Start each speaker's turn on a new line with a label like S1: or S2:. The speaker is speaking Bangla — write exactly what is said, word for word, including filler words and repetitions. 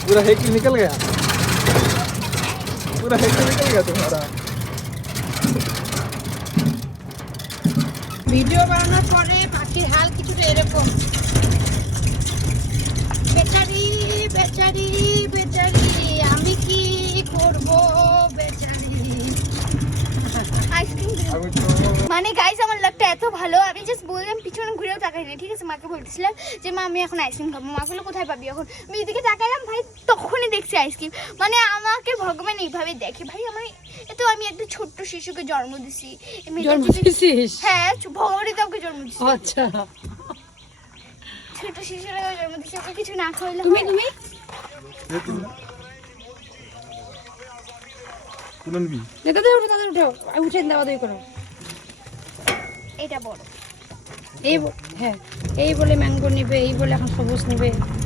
S1: पूरा हेक निकल गया पूरा हेक निकल गया तुम्हारा
S2: ভিডিও বানানোর পরে পাখির হাল কিছুটা এরকম বেচারি বেচারি বেচারি আমি কি করব বেচারি আইসক্রিম মানে গাইস আমার লাগটা এত ভালো আমি জাস্ট বললাম পিছনে ঘুরেও তাকাই না ঠিক আছে মাকে বলতেছিলাম যে মা আমি এখন আইসক্রিম খাবো মা বললো কোথায় পাবি এখন আমি এদিকে তাকাইলাম ভাই তখনই দেখছি আইসক্রিম মানে আমাকে ভগবান এইভাবে দেখে ভাই আমার এতো আমি একটা ছোট্ট শিশুকে জন্ম দিছি
S3: জন্ম দিছিস
S2: হ্যাঁ ভগবানই তো ওকে জন্ম দিছি
S3: আচ্ছা
S2: ছোট শিশুরা জন্ম দিছি ওকে কিছু না খাইলে
S3: তুমি তুমি
S1: তুলনবি
S3: নেতা দাও তাদের উঠাও আমি উঠে দাও দাও করো
S2: এটা বড়
S3: এই হ্যাঁ এই বলে ম্যাঙ্গো নেবে এই বলে এখন সবুজ নেবে